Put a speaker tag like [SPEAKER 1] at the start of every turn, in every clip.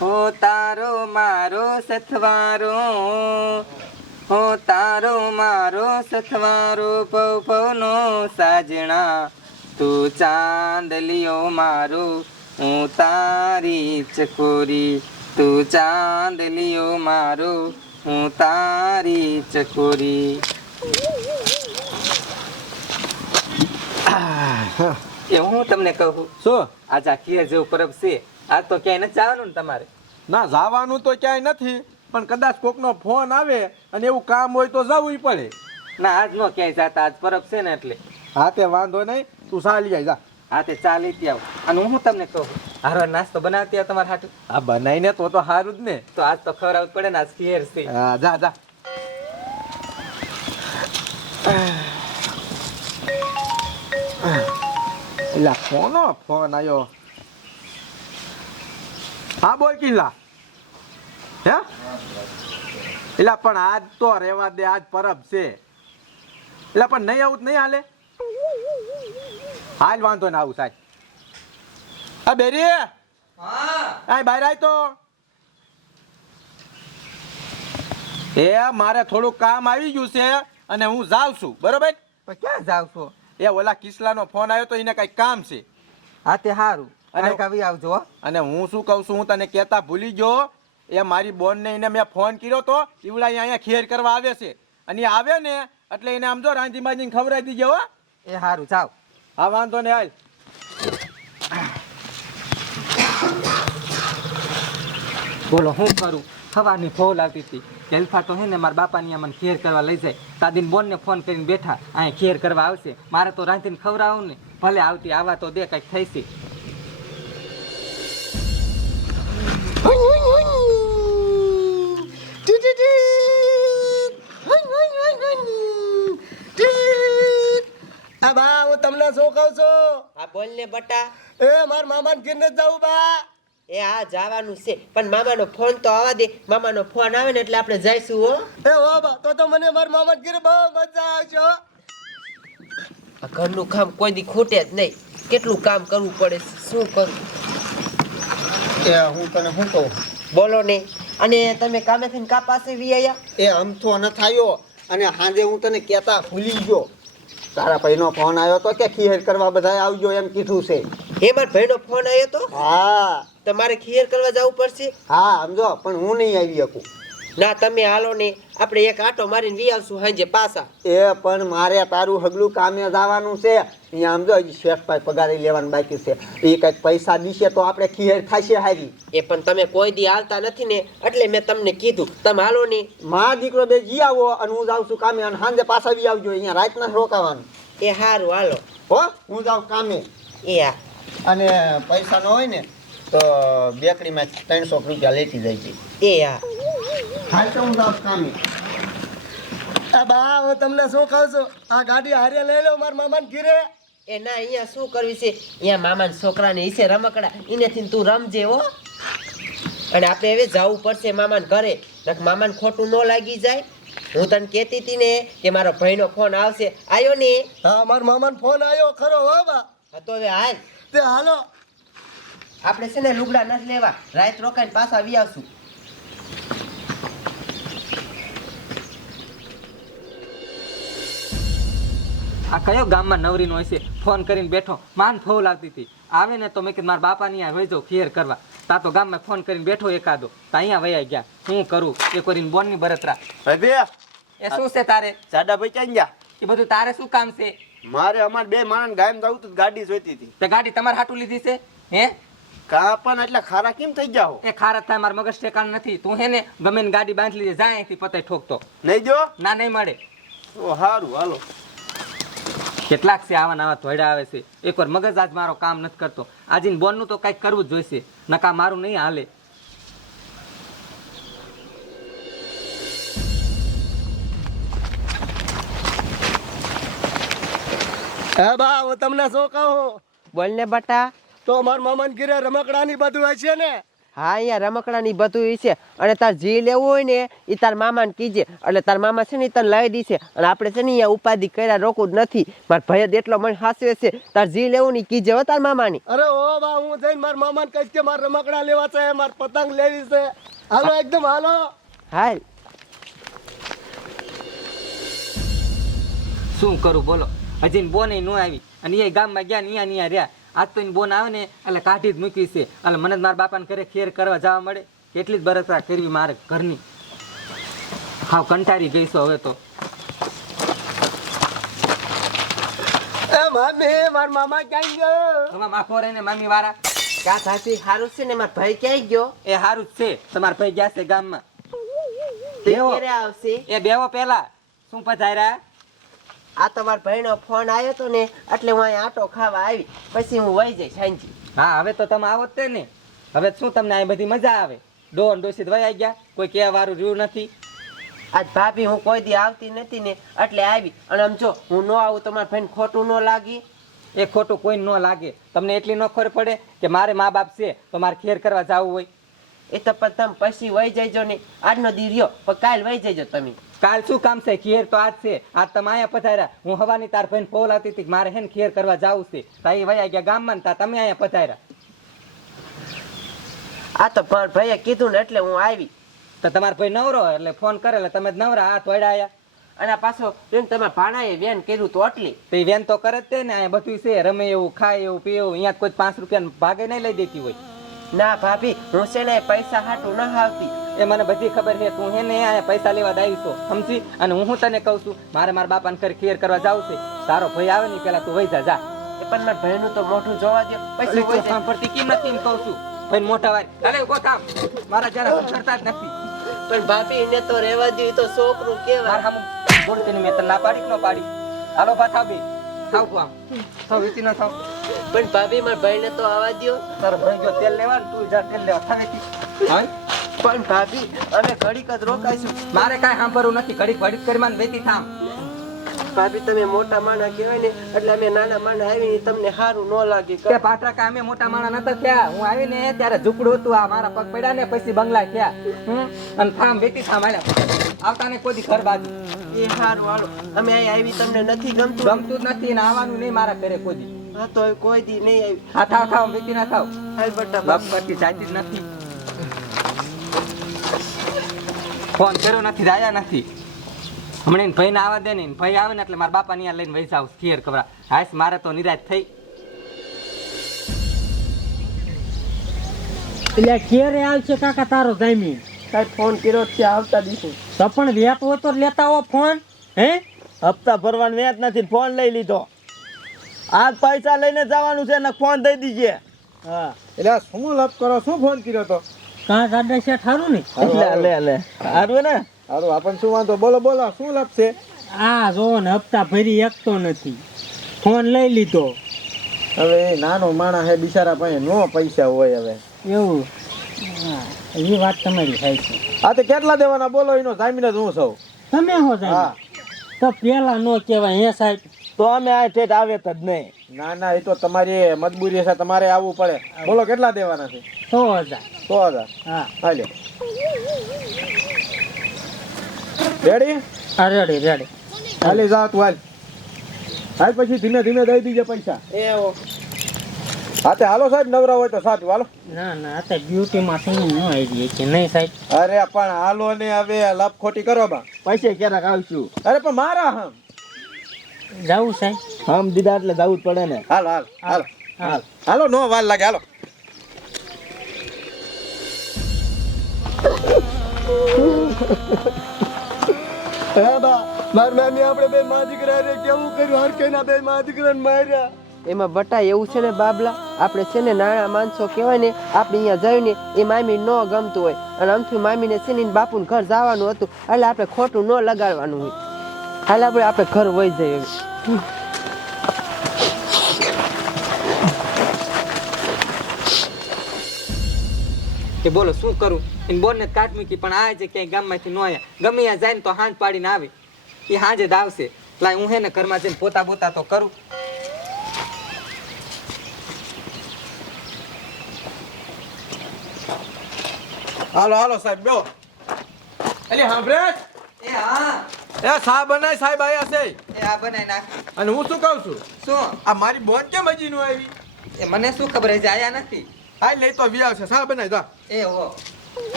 [SPEAKER 1] હો તારો મારો સથવારો હો તારો મારો સથવારો પૌ પવનો સાજણા. તું ચાંદલિયો મારો હું તારી ચકોરી. તું ચાંદલિયો મારો હું તારી ચકોરી. એ હું તમને કહું?
[SPEAKER 2] શું?
[SPEAKER 1] આ ખીર જેવું પરબ છે. આજ તો ક્યાંય નથી જવાનું ને તમારે.
[SPEAKER 2] ના જવાનું તો ક્યાંય નથી પણ કદાચ કોકનો ફોન આવે અને એવું કામ હોય તો જવું પડે.
[SPEAKER 1] ના આજ નો ક્યાંય જાતા આજ પરબ છે ને એટલે.
[SPEAKER 2] હા તે વાંધો નહીં તું ચાલી જાય જા.
[SPEAKER 1] હા તે ચાલી ત્યાં અને હું તમને કહું હારો નાસ્તો બનાવતી આવ તમારે હાટું?
[SPEAKER 2] આ બનાવીને તો તો સારું જ ને.
[SPEAKER 1] તો આજ તો ખવડાવવું પડે ને આજ ખીર છે.
[SPEAKER 2] હા જા જા. એલા ફોનો ફોન આવ્યો હા બોલ કિલ્લા. હે? એટલે પણ આજ તો રહેવા દે આજ પરબ છે. એટલે પણ નહીં આવું તો નહીં હાલે. હાલ વાંધો ને આવું સાહેબ હા બેરી હા. બહાર આય તો. એ મારે થોડું કામ આવી ગયું છે અને હું જાઉં છું. બરોબર?
[SPEAKER 1] ક્યાં જાવ છું?
[SPEAKER 2] એ ઓલા કિસલાનો ફોન આવ્યો તો એને કઈ કામ છે.
[SPEAKER 1] હા તે સારું
[SPEAKER 2] અને-
[SPEAKER 1] કવિ આવજો
[SPEAKER 2] અને હું શું કહું છું હું તને કહેતા ભૂલી ગયો. એ મારી બોનને એને મેં ફોન કર્યો તો ઈવડા અહીંયા ખેર કરવા આવે છે. અને આવે ને એટલે એને આમ જો રાંધી બાંધીને ખવડાવી દીજો હો.
[SPEAKER 1] એ સારું જાવ
[SPEAKER 2] હા વાંધો ને હાલ.
[SPEAKER 1] બોલો હું કરું? સવારની ફોલ આવતી હતી. જલફા તો હે ને મારા બાપાની મને ખેર કરવા લઈ જાય. તાદીન બોનને ફોન કરીને બેઠા અહીંયા ખેર કરવા આવશે. મારે તો રાંધીને ખવડાવું ને. ભલે આવતી આવા તો દે કંઈક થઈ છે
[SPEAKER 3] આ બા હું તમને શું કહું છું?
[SPEAKER 4] હા બોલ ને બટા.
[SPEAKER 3] એ માર મામાને ઘેર નથી જવું બા.
[SPEAKER 4] એ આ જવાનું છે. પણ મામાનો ફોન તો આવવા દે. મામાનો ફોન આવે ને એટલે આપણે જઈશું હો.
[SPEAKER 3] એ હો બા તો તો મને માર મામાને ઘેર બહુ મજા આવશે
[SPEAKER 4] આ ઘરનું કામ કોઈ દી ખૂટે જ નહીં. કેટલું કામ કરવું પડે શું કરું?
[SPEAKER 3] એ હું તને શું કહું?
[SPEAKER 4] બોલો ને. અને તમે કામેથી કા પાસે વી આયા
[SPEAKER 3] એ અમથો ન થાયો. અને હાંજે હું તને કહેતા ભૂલી ગયો. તારા ભાઈનો ફોન આવ્યો તો કે ખીહેર કરવા બધા આવજો એમ કીધું છે.
[SPEAKER 4] હે મારા ભાઈનો ફોન આવ્યો તો?
[SPEAKER 3] હા.
[SPEAKER 4] તમારે ખીયર કરવા જવું પડશે?
[SPEAKER 3] હા સમજો પણ હું નહીં આવી શકું.
[SPEAKER 4] ના તમે હાલો ને આપણે એક આટો મારીને વી આવશું હાંજે પાછા.
[SPEAKER 3] એ પણ મારે તારું હગલું કામે જવાનું છે. અહીંયા સમજો હજી શેઠભાઈ પગારી લેવાનું બાકી છે. એ કંઈક પૈસા દીશે તો આપણે ખીહેર થશે હારી.
[SPEAKER 4] એ પણ તમે કોઈ દી હાલતા નથી ને એટલે મેં તમને કીધું. તમે હાલો ને.
[SPEAKER 3] મા દીકરો બે જી આવો અને હું જાઉં છું કામે અને સાંજે પાછા વી આવજો. અહીંયા રાતના જ રોકાવાનું.
[SPEAKER 4] એ સારું હાલો.
[SPEAKER 3] હો હું જાઉં કામે.
[SPEAKER 4] એ આ
[SPEAKER 3] અને પૈસા ન હોય ને તો બેકરીમાં ત્રણસો રૂપિયા લેતી જાય છે.
[SPEAKER 4] એ હા.
[SPEAKER 3] હાલ તો હું જાઉં કામે બા હું તમને શું કહું છું? આ ગાડી હારે લઈ લો મારા મામાને ઘીરે.
[SPEAKER 4] એ ના અહીંયા શું કરવી છે? અહીંયા મામાના છોકરાને ઈસે રમકડા. એનેથી તું રમજે હો. અને આપણે હવે જવું પડશે મામાને ઘરે. મામાને ખોટું ન લાગી જાય. હું તને કહેતી હતી ને કે મારો ભાઈનો ફોન આવશે. આવ્યો ને?
[SPEAKER 3] હા મારા મામાનો ફોન આવ્યો ખરો હો બા.
[SPEAKER 4] હા તો હવે હાલ.
[SPEAKER 3] તે હાલો.
[SPEAKER 4] આપણે છે ને લુગડા નથી લેવા. રાત રોકાઈને પાછા આવી આવશું.
[SPEAKER 1] આ કયો ગામમાં નવરીનો હોય છે? ફોન કરીને બેઠો. માન ફોલ લાગતી હતી. આવે ને તો મેં કીધું મારા બાપાની આ વહી જાઉં ખેર કરવા. તા તો ગામમાં ફોન કરીને બેઠો એકાદો. તા અહીંયા વયા ગયા. શું કરું? એ કરીને બોનની બરતરા
[SPEAKER 2] ભાઈ
[SPEAKER 1] એ શું છે તારે?
[SPEAKER 2] સાડા ભાઈ ક્યાં ગયા.
[SPEAKER 1] એ બધું તારે શું કામ છે?
[SPEAKER 2] મારે અમારે બે માણસ ગાયમ જવું તો ગાડી જોઈતી હતી.
[SPEAKER 1] તે ગાડી તમારે હાટું લીધી છે? હે?
[SPEAKER 2] કા પણ એટલે ખારા કેમ થઈ જાઓ
[SPEAKER 1] એ ખારા થાય મારા મગજ ટેકાણ નથી. તું હે ને ગમે ગાડી બાંધી લીધી જાય અહીંથી પતાઈ ઠોકતો.
[SPEAKER 2] નહીં જો.
[SPEAKER 1] ના નહીં મળે.
[SPEAKER 2] ઓ સારું હાલો.
[SPEAKER 1] કેટલાક છે આવા નવા ધોયડા આવે છે. એકવાર મગજ આજ મારો કામ નથી કરતો. આજે બોનનું તો કંઈક કરવું જ જોઈશે. નકા મારું નહીં હાલે.
[SPEAKER 3] હે બા હું તમને શું કહું?
[SPEAKER 4] બોલ ને બટા.
[SPEAKER 3] તો મારા મામાને ઘીરે રમકડાની બધું હોય છે ને?
[SPEAKER 4] હા અહીંયા રમકડાની બધું ઈ છે. અને તાર જી લેવું હોય ને એ તાર મામાને કીજે. એટલે તાર મામા છે ને એ તને લઈ દીશે. અને આપણે છે ને અહીંયા ઉપાધિ કર્યા રોકવું જ નથી. માર ભાઈ જ એટલો મને હાસવે છે. તાર જે લેવું ને કીજે હો તાર મામાની.
[SPEAKER 5] અરે ઓ બા હું જઈને મારા મામાને કહીશ કે મારે રમકડા લેવા છે મારે પતંગ લેવી છે. હાલો એકદમ હાલો.
[SPEAKER 4] હાલ.
[SPEAKER 1] શું કરું બોલો? હજી બોને નો ન આવી. અને એ ગામમાં ગયા ને અહીંયા ને અહીંયા રહ્યા. આજ તો એની બોન આવે ને એટલે કાઢી જ મૂકી છે. એટલે મને જ મારા બાપાને ઘરે ખેર કરવા જવા મળે. કેટલી જ બરતરા કરવી મારે ઘરની. હાવ કંટાળી ગઈ છો હવે તો.
[SPEAKER 5] એ મામી મારા મામા ક્યાં ગયો?
[SPEAKER 1] તમારા માફો રહીને મામી વાળા
[SPEAKER 4] ક્યાં સાચી સારું છે ને મારા ભાઈ ક્યાંય ગયો?
[SPEAKER 1] એ સારું જ છે. તમારા ભાઈ ગયા છે ગામમાં.
[SPEAKER 4] તે
[SPEAKER 1] બેહો.
[SPEAKER 4] આવશે?
[SPEAKER 1] એ બેવો પેલા શું પધાર્યા?
[SPEAKER 4] આ તમારા ભાઈનો ફોન આવ્યો તો ને એટલે હું અહીંયા આટો ખાવા આવી. પછી હું વહી જઈશ સાંજી
[SPEAKER 1] હા હવે તો તમે આવો જ તે ને. હવે શું તમને આ બધી મજા આવે? ડોન ડોસી વયા ગયા. કોઈ કહેવા વાળું રહ્યું નથી.
[SPEAKER 4] આજ ભાભી હું કોઈ દી આવતી નથી ને એટલે આવી. અને આમ જો હું ન આવું તમારા ભાઈને ખોટું ન લાગી.
[SPEAKER 1] એ ખોટું કોઈ ન લાગે. તમને એટલી ન ખબર પડે કે મારે મા બાપ છે તો મારે ખેર કરવા જવું હોય.
[SPEAKER 4] એ તો પણ તમે પછી વહી જઈજો ને. આજનો દી રહ્યો પણ કાલ વહી જઈજો તમે.
[SPEAKER 1] કાલ શું કામ છે? ખેર તો આજ છે. આજ તમે અહીંયા પધાર્યા. હું હવાની તાર ભાઈને ફોલ હતી કે મારે હેન ખીર કરવા જવું છે. તાઈ વયા ગયા ગામમાં તા તમે અહીંયા પધાર્યા.
[SPEAKER 4] આ તો પણ ભાઈએ કીધું ને એટલે હું આવી.
[SPEAKER 1] તો તમારે ભાઈ નવરો એટલે ફોન કરે એટલે તમે જ નવરા આ તોડાયા
[SPEAKER 4] અને પાછો બેન તમે ભાણાએ બેન કર્યું તો એટલી
[SPEAKER 1] તો એ વેન તો કરે જ તે ને અહીંયા બધું છે. રમે એવું ખાય એવું પીએ એવું. અહીંયા કોઈ પાંચ રૂપિયા ભાગે નહીં લઈ દેતી હોય.
[SPEAKER 4] ના ભાભી હું છે ને પૈસા હાટું ન આવતી
[SPEAKER 1] એ મને બધી ખબર છે તું હે ને અહીંયા પૈસા લેવા દાવી છો સમજી? અને હું હું તને કહું છું? મારે મારા બાપાને ઘરે ક્લિયર કરવા જાવું છે. તારો ભાઈ આવે ને પેલા તું વહી જા જા.
[SPEAKER 4] એ પણ મારા ભાઈનું તો મોઢું જોવા દે પછી
[SPEAKER 1] પછી
[SPEAKER 4] વહી
[SPEAKER 1] કોઈ સાંભળતી કેમ નથી એમ કહું છું? ભાઈ મોટા વાર અરે ઊભો થાવ. મારા જરા કરતા જ નથી.
[SPEAKER 4] પણ ભાભી એને તો રહેવા દે તો છોકરું કેવા
[SPEAKER 1] મારા હમ બોલ તને મેં તને ના પાડી કે ન પાડી? હાલો બા થાવ બે. થાવ તું થાવ વીતી ન થાવ.
[SPEAKER 4] પણ ભાભી મારા ભાઈને તો આવા દો
[SPEAKER 1] તારો ભાઈ જો તેલ લેવા તું જા તેલ લેવા. થાવ હા?
[SPEAKER 4] પણ ભાભી અમે ઘડીક જ રોકાઈશું.
[SPEAKER 1] મારે કાંઈ સાંભળવું નથી. ઘડીક ઘડીક કરી વેતી થામ
[SPEAKER 4] ભાભી તમે મોટા માણા કહેવાય ને એટલે અમે નાના માણા આવીને તમને સારું ન લાગે
[SPEAKER 1] કે પાત્રા કા અમે મોટા માણા નતા થયા. હું આવીને ત્યારે ઝૂકડું હતું આ મારા પગ પડ્યા ને પછી બંગલા થયા. હમ? અને થામ વેતી થામ આલ્યા આવતા ને કોઈ ઘર બાજુ.
[SPEAKER 4] એ સારું હાલો. અમે અહીં આવી તમને નથી ગમતું?
[SPEAKER 1] ગમતું જ નથી ને આવવાનું નહીં મારા ઘરે કોઈ દી
[SPEAKER 4] તો કોઈ દી નહીં આવી.
[SPEAKER 1] આ થાવ થાવ વેતી ના થાવ.
[SPEAKER 4] બટા
[SPEAKER 1] બાપ કરતી જાતી જ નથી. ફોન કર્યો નથી રાયા નથી. હમણાં એને ભાઈને આવવા દે ને ભાઈ આવે ને એટલે મારા બાપા ત્યાં લઈને વહી જાવ ખીર કવરા. હાશ મારે તો નિરાશ થઈ.
[SPEAKER 6] એટલે ક્યારે આવશે કાકા તારો જામી?
[SPEAKER 5] કાંઈ ફોન કર્યો છે આવતા દીધું
[SPEAKER 6] તો પણ વ્યાપ હોય તો લેતા હો ફોન હે?
[SPEAKER 5] હપ્તા ભરવાનો વ્યાજ નથી ફોન લઈ લીધો. આજ પૈસા લઈને જવાનું છે ને ફોન દઈ દીજે.
[SPEAKER 6] હા.
[SPEAKER 2] એટલે શું લપ કરો શું ફોન કર્યો તો?
[SPEAKER 6] કાં સાડા છે ઠારું ને
[SPEAKER 5] લે લે લે. સારું ને?
[SPEAKER 2] હારું આપણને શું વાંધો? બોલો બોલો શું છે
[SPEAKER 6] આ જો ને હપ્તા ભરી એકતો નથી. ફોન લઈ લીધો.
[SPEAKER 2] હવે એ નાનો માણસ હે બિચારા પાસે નો પૈસા હોય હવે.
[SPEAKER 6] એવું. હા, એ વાત તમારી થાય છે
[SPEAKER 2] આ તો કેટલા દેવાના? બોલો એનો જામીન જ હું સૌ.
[SPEAKER 6] તમે હો જાય તો પેલા નો કહેવાય હે સાહેબ
[SPEAKER 5] તો અમે આ ઠેઠ આવે જ નહીં.
[SPEAKER 2] ના ના એ તો તમારી મજબૂરી છે તમારે આવવું પડે. બોલો કેટલા દેવાના છે?
[SPEAKER 6] સો હજાર.
[SPEAKER 2] સો હજાર?
[SPEAKER 6] હા.
[SPEAKER 2] હાલ્યો રેડી
[SPEAKER 6] હા રેડી રેડી
[SPEAKER 2] હાલી જાઓ તું હાલ. હાલ પછી ધીમે ધીમે દઈ દીજે પૈસા.
[SPEAKER 4] એ આવો
[SPEAKER 2] હા તે હાલો સાહેબ નવરા હોય તો સાચું હાલો.
[SPEAKER 6] ના ના આ તો ડ્યુટીમાં શું ન આવી કે નહીં સાહેબ?
[SPEAKER 2] અરે પણ હાલો ને હવે લપ ખોટી કરો બા.
[SPEAKER 5] પૈસે ક્યારેક આવશું.
[SPEAKER 2] અરે પણ મારા હમ.
[SPEAKER 6] જવું સાહેબ
[SPEAKER 5] હમ દીદા એટલે જવું જ પડે ને.
[SPEAKER 2] હાલો હાલ હાલો
[SPEAKER 6] હાલ.
[SPEAKER 2] હાલો નો વાર લાગે હાલો.
[SPEAKER 5] માર મામી આપણે બે મા દીકરા રે કેવું કર્યું? હર કઈના બે મા દીકરાને માર્યા.
[SPEAKER 4] એમાં બટા એવું છે ને બાબલા આપણે છે ને નાના માણસો કહેવાય ને આપણે અહીંયા જઈને એ મામી ન ગમતું હોય. અને આમથી મામીને છે ને બાપુને ઘર જવાનું હતું એટલે આપણે ખોટું ન લગાડવાનું હોય. હાલ આપણે આપણે ઘર વહી જઈએ.
[SPEAKER 1] કે બોલો શું કરું? એને બોનને કાટ મૂકી પણ આ જે ક્યાંય ગામમાંથી ન આવ્યા ગમે ત્યાં જાય ને તો હાંજ પાડીને આવે. એ હાંજે જ આવશે. લાય હું હે ને ઘરમાં જઈને પોતા પોતા તો કરું.
[SPEAKER 2] હાલો હાલો સાહેબ બેહો. અલી સાંભળે
[SPEAKER 1] એ હા.
[SPEAKER 2] એ સા બનાય સાહેબ આયા છે.
[SPEAKER 1] એ આ બનાય નાખ.
[SPEAKER 2] અને હું શું કહું છું?
[SPEAKER 1] શું?
[SPEAKER 2] આ મારી બોન કેમ હજી નું આવી?
[SPEAKER 1] એ મને શું ખબર હજી આયા નથી.
[SPEAKER 2] હા લઈ તો વી આવશે. સા બનાય જા.
[SPEAKER 1] એ હો.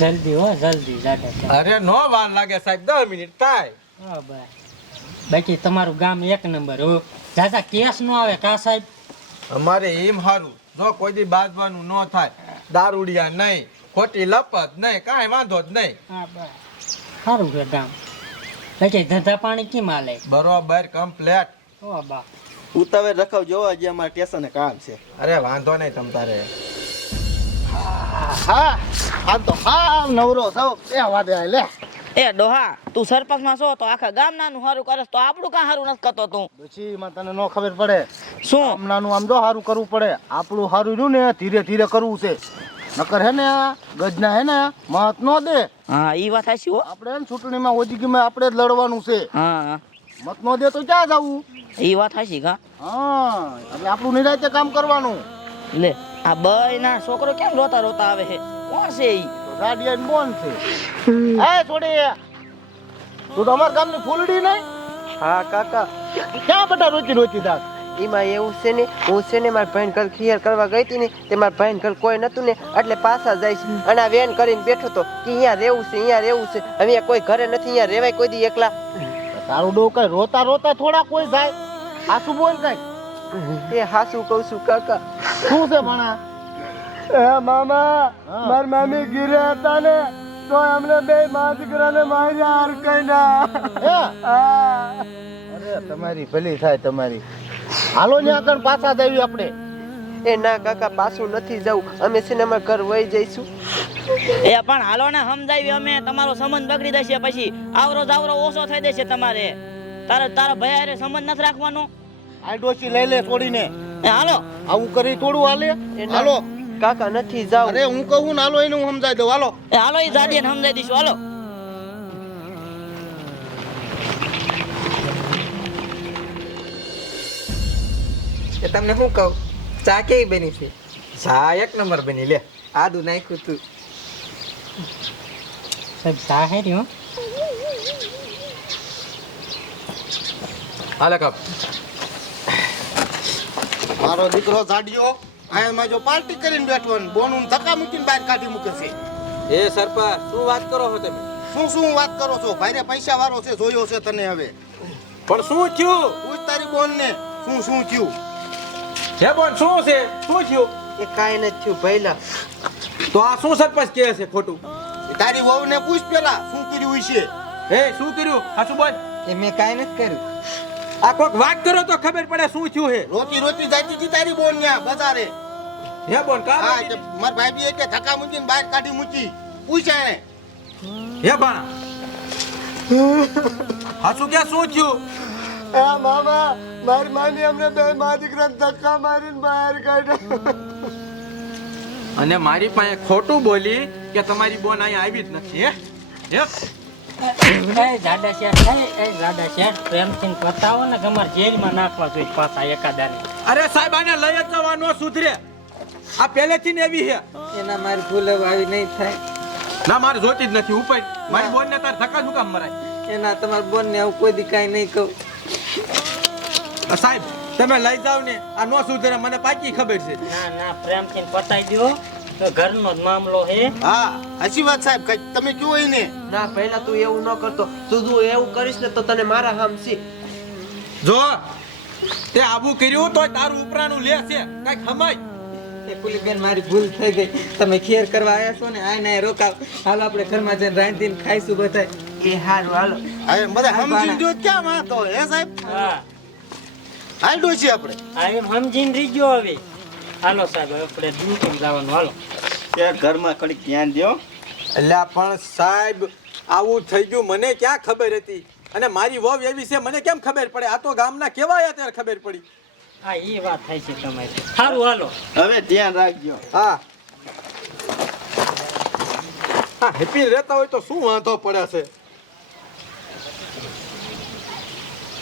[SPEAKER 6] જલ્દી હો જલ્દી જાડે
[SPEAKER 2] અરે નો વાર લાગે સાહેબ દસ મિનિટ થાય.
[SPEAKER 6] હા ભાઈ બાકી તમારું ગામ એક નંબર હો. જાજા કેસ નો આવે કા સાહેબ?
[SPEAKER 2] અમારે એમ હારું. જો કોઈ દી બાજવાનું ન થાય દારૂડિયા નહીં. ખોટી લપત નહીં કાંઈ વાંધો જ નહીં.
[SPEAKER 6] હા બસ. સારું છે ગામ બાકી ધંધા પાણી કેમ હાલે?
[SPEAKER 2] બરોબર કમ્પ્લેટ.
[SPEAKER 6] હો બા.
[SPEAKER 5] ઉતાવળ રખાવ જોવા જે અમારે સ્ટેશને કામ છે.
[SPEAKER 2] અરે વાંધો નહીં તમ તારે.
[SPEAKER 5] હા હા. તો હા નવરો થયો એ વાદે લે.
[SPEAKER 7] એ ડોહા તું સરપંચમાં છો તો આખા ગામનાનું સારું કરસ તો આપણું કાં સારું નથી કરતો તું.
[SPEAKER 5] પછી માં તને ન ખબર પડે.
[SPEAKER 7] શું?
[SPEAKER 5] ગામનાનું આમ જો સારું કરવું પડે. આપણું સારું રહ્યું ને ધીરે ધીરે કરવું છે. નકર હે ને ગજના હે ને મત નો દે.
[SPEAKER 7] હા ઈ વાત હાચી હો.
[SPEAKER 5] આપણે હે ને ચૂંટણીમાં ઓજીગીમાં આપણે જ લડવાનું છે.
[SPEAKER 7] હા.
[SPEAKER 5] મત નો દે તો ક્યાં જવું?
[SPEAKER 7] ઈ વાત હાચી કા?
[SPEAKER 5] હા એટલે આપણું નિરાતે કામ કરવાનું.
[SPEAKER 7] લે આ બય ના છોકરો કેમ રોતા રોતા આવે છે? કોણ છે ઈ?
[SPEAKER 5] રાડિયા બોન છે. એ છોડી. તું તો અમારા ગામની ફૂલડી નહીં?
[SPEAKER 4] હા કાકા.
[SPEAKER 5] ક્યાં બધા રોચી રોચી દાસ
[SPEAKER 4] એમાં એવું છે ને હું છે ને મારા ભાઈને ઘર ક્લિયર કરવા ગઈ હતી ને તે મારા ભાઈને ઘર કોઈ નતું ને એટલે પાછા જાય અને આ વેન કરીને બેઠો તો કે અહીંયા રહેવું છે અહીંયા રહેવું છે. હવે કોઈ ઘરે નથી અહીંયા રહેવાય કોઈ દી એકલા.
[SPEAKER 5] તારું ડો કઈ રોતા રોતા થોડા કોઈ જાય. હાસુ બોલ કઈ
[SPEAKER 4] એ હાસુ કહું છું કાકા.
[SPEAKER 5] શું છે ભણા?
[SPEAKER 8] એ મામા માર મામી ગીરે હતા ને તો અમને બે માં દીકરાને માર્યા હરકાઈના
[SPEAKER 5] કઈ
[SPEAKER 8] ના
[SPEAKER 5] અરે તમારી ભલી થાય તમારી. હાલો ને આગળ પાછા દેવી આપણે.
[SPEAKER 4] એ ના કાકા પાછું નથી જવું. અમે સિનેમા ઘર વહી જઈશું.
[SPEAKER 7] એ પણ હાલો ને સમજાવી અમે. તમારો સંબંધ બગડી દેશે પછી. આવરો જાવરો ઓછો થઈ દેશે તમારે. તારે તારા ભાઈ હારે સંબંધ નથી રાખવાનો?
[SPEAKER 5] આ ડોસી લઈ લે છોડીને.
[SPEAKER 7] એ હાલો.
[SPEAKER 5] આવું કરી થોડું હાલે. હાલો.
[SPEAKER 4] કાકા નથી જાવ.
[SPEAKER 5] અરે હું કહું ને હાલો એને હું સમજાવી દઉં. હાલો.
[SPEAKER 7] એ હાલો એ જાડીએ સમજાવી દઈશું. હાલો.
[SPEAKER 1] એ તમને શું કહું? ચા કેવી બની છે?
[SPEAKER 2] ચા એક નંબર બની લે.
[SPEAKER 1] આદુ નાખ્યું તું.
[SPEAKER 6] સાહેબ ચા હે રહ્યો
[SPEAKER 2] હાલે કપ.
[SPEAKER 5] મારો દીકરો જાડિયો આમાં જો પાર્ટી કરીને બેઠો ને બોનું ધક્કા મૂકીને બહાર કાઢી મૂકે છે.
[SPEAKER 2] એ સરપા શું વાત કરો છો તમે?
[SPEAKER 5] શું શું વાત કરો છો? ભાઈ પૈસા વાળો છે જોયો છે તને હવે.
[SPEAKER 2] પણ શું થયું?
[SPEAKER 5] પૂછ તારી બોન ને શું શું થયું?
[SPEAKER 2] હે પણ શું છે? શું થયું?
[SPEAKER 4] એ કાંઈ નથી થયું ભાઈલા.
[SPEAKER 2] તો આ શું સરપંચ કહે છે ખોટું?
[SPEAKER 5] તારી વહુ ને પૂછ પેલા શું કર્યું છે?
[SPEAKER 2] હે શું કર્યું? શું બોલ?
[SPEAKER 1] એ મેં કાંઈ નથી કર્યું.
[SPEAKER 2] આ કોક વાત કરો તો ખબર પડે શું થયું હે.
[SPEAKER 5] રોતી રોતી જાતી હતી તારી બોન ન્યા બજારે.
[SPEAKER 2] હે બોન કા
[SPEAKER 5] હા તે માર ભાઈ બી કે ધક્કા મૂકીને બહાર કાઢી મૂકી. પૂછ્યા એને.
[SPEAKER 2] હે બાણા હા શું કે શું થયું?
[SPEAKER 8] એ મામા મારી માની અમને બે માં દીકરા ધક્કા મારીને બહાર કાઢ્યા.
[SPEAKER 2] અને મારી પાસે ખોટું બોલી કે તમારી બોન અહીંયા આવી જ નથી હે? હે?
[SPEAKER 6] જાડા શેઠ એ એ જાડા શેઠ પ્રેમથી પતાવો ને કે જેલમાં નાખવા જોઈએ પાછા એકાદાને.
[SPEAKER 2] અરે સાહેબ આને લઈ જ જવા નો સુધરે. આ પહેલેથી ને એવી છે
[SPEAKER 1] એના મારી ભૂલ આવી નહીં થાય.
[SPEAKER 2] ના મારે જોતી જ નથી ઉપાય મારી બોન ને તાર ધક્કા શું કામ મરાય?
[SPEAKER 1] એના તમારા બોનને આવું કોઈ દી કાંઈ નહીં કહું.
[SPEAKER 2] સાહેબ તમે લઈ જાવ ને આ નો સુધરે મને પાકી ખબર છે.
[SPEAKER 6] ના ના પ્રેમથી પતાઈ દો તો ઘરનો જ મામલો હે
[SPEAKER 5] હા હસી વાત સાહેબ કઈ તમે કયો એને
[SPEAKER 4] ના? પહેલા તું એવું ન કરતો. તું તું એવું કરીશ ને તો તને મારા હામ છે.
[SPEAKER 2] જો તે આબુ કર્યું તો તારું ઉપરાનું લે છે. કઈ ખમાય
[SPEAKER 1] એ પુલીબેન મારી ભૂલ થઈ ગઈ. તમે ખેર કરવા આવ્યા છો ને આય ને રોકાવ. હાલો આપણે ઘરમાં જઈને રાંધીને ખાઈશું બધા
[SPEAKER 4] એ હારું હાલો.
[SPEAKER 5] હવે બધા સમજી જો ક્યાં વાંધો હે સાહેબ?
[SPEAKER 6] હા.
[SPEAKER 5] હાલ ડોસી આપણે.
[SPEAKER 6] આ એમ સમજીને રીજો હવે. હાલો સાહેબ હવે આપણે ડ્યુટી જવાનું. હાલો.
[SPEAKER 5] ઘરમાં કડી ધ્યાન દો
[SPEAKER 2] એટલે પણ સાહેબ આવું થઈ ગયું મને ક્યાં ખબર હતી? અને મારી વહુ એવી છે મને કેમ ખબર પડે? આ તો ગામના કેવાય ત્યારે ખબર પડી.
[SPEAKER 6] હા એ વાત થાય છે તમારી. સારું હાલો.
[SPEAKER 5] હવે ધ્યાન રાખજો.
[SPEAKER 2] હા. હા હેપી રહેતા હોય તો શું વાંધો પડે છે?